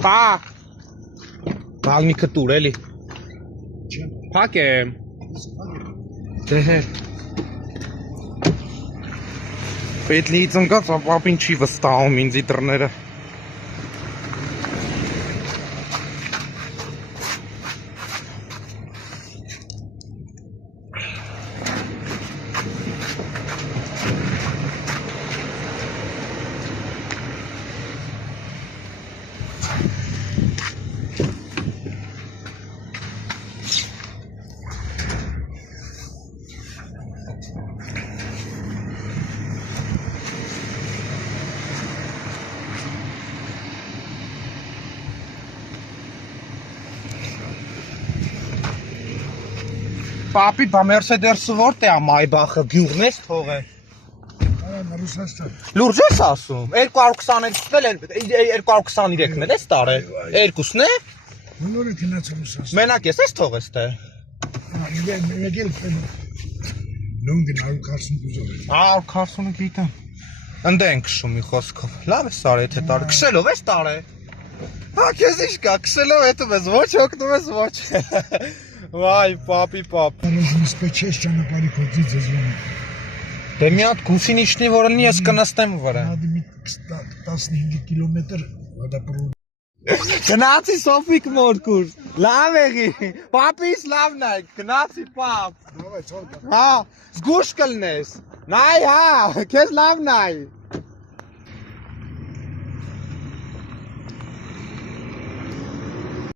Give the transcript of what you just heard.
Պա։ Բալնիքը տուր էլի։ Փակ եմ։ Դե հե։ Պետլիից ընկած ապին չի վստահում ինձի դռները։ Պապի, բա Մերսեդեսը որտե է Մայբախը, գյուղն ես թողել։ Լուրջ ես ասում, 222-ն էլ 223-ն էլ ես տարել, երկուսն է։ Նորը քնացում ես։ Մենակ ես թողես թե։ Լոնգն 140 ուզով։ 140 գիտեմ։ Ընդ են քշում մի խոսքով։ Լավ ես տարել, եթե տարել։ Քշելով ես տարել։ Հա, քեզ ինչ կա, քշելով հետո ես ոչ օգնում ես ոչ։ Վայ, պապի պապ։ Արժանս պեչես ճանապարհի կողմից զզվում։ Դե մի հատ գուսինիչնի որոնի ես կնստեմ վրա։ Հա 15 կիլոմետր վադապրու։ Գնացի Սոֆիկ մորքուր։ Լավ եղի։ Պապիս լավն է, գնացի պապ։ Դավայ, ցավ։ Հա, զգուշ կլնես։ Նայ, հա, քեզ լավն է։